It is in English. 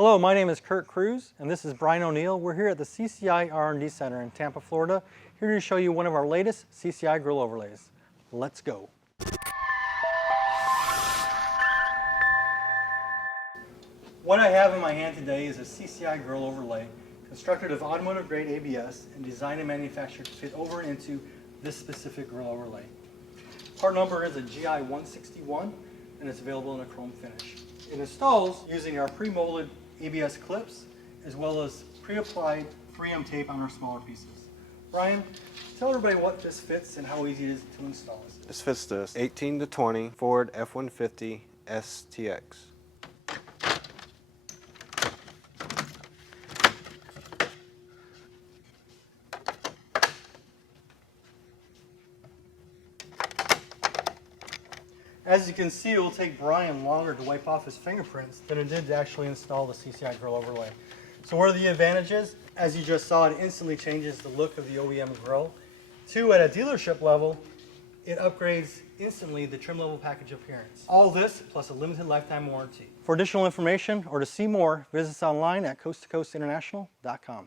Hello, my name is Kurt Cruz, and this is Brian O'Neill. We're here at the CCI R&D Center in Tampa, Florida, here to show you one of our latest CCI Grille overlays. Let's go. What I have in my hand today is a CCI Grille overlay, constructed of automotive-grade ABS and designed and manufactured to fit over and into this specific grille overlay. Part number is a GI161, and it's available in a chrome finish. It installs using our pre-molded ABS clips, as well as pre-applied 3M tape on our smaller pieces. Brian, tell everybody what this fits and how easy it is to install. This fits this 18 to 20 Ford F-150 STX. As you can see, it will take Brian longer to wipe off his fingerprints than it did to actually install the CCI Grille overlay. So what are the advantages? As you just saw, it instantly changes the look of the OEM grille. 2, at a dealership level, it upgrades instantly the trim level package appearance. All this plus a limited lifetime warranty. For additional information or to see more, visit us online at coasttocoastinternational.com.